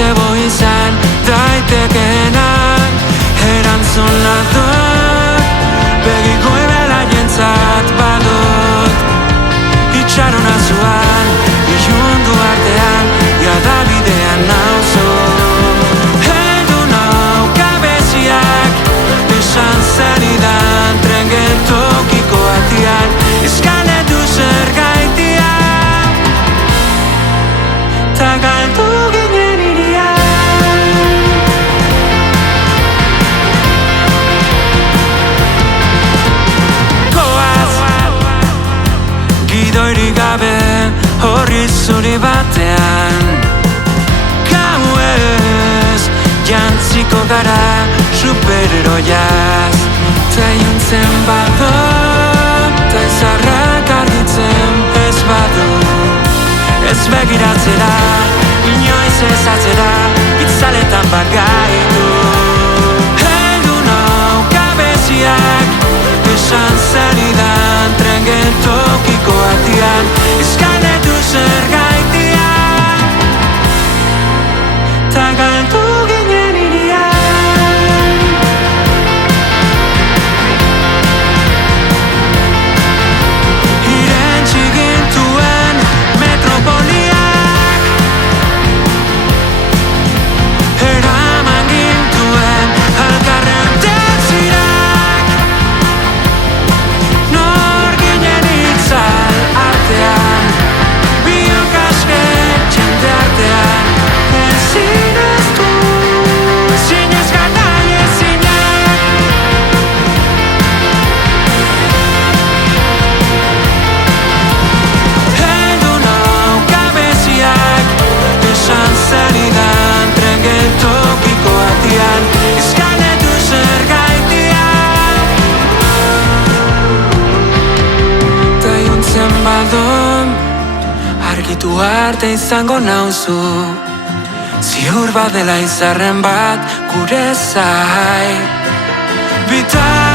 Placebo izan daitekeenak erantzuna dut, begiko ibelaientzat badut. Itxarona zuan, ilundu artean, jada bidean nauzu. Heldu nau gabeziak, esan zenidan tren geltokiko atian, eskaletu zer gaitia, ta galdu ginen iria. Goaz, gidoirik gabe, horri zuri batean. Gauez, jantziko gara superheroiaz. Ta iluntzen bado, ta izarrak argitzen ez badu. Ez begiratzera, inoiz ez atzera, itzaletan bagaitu. Heldu nau gabeziak, esan zenidan tren geltokiko atian, eskaletu zer gaitia, ta galdu ginen iria. Irentsi gintuen metropoliak, eraman gintuen elkarren tetzirak. Nor ginen itzal artean, biok aske jende artean. Ezin ez du, zinez gatai ezinak. Heldu nau gabeziak, esan zenidan tren geltokiko atian, eskaletu zer gaitia. Ta iluntzen badon, argitu arte izango nauzu. Ziur badela izarren bat gure zai. Bitar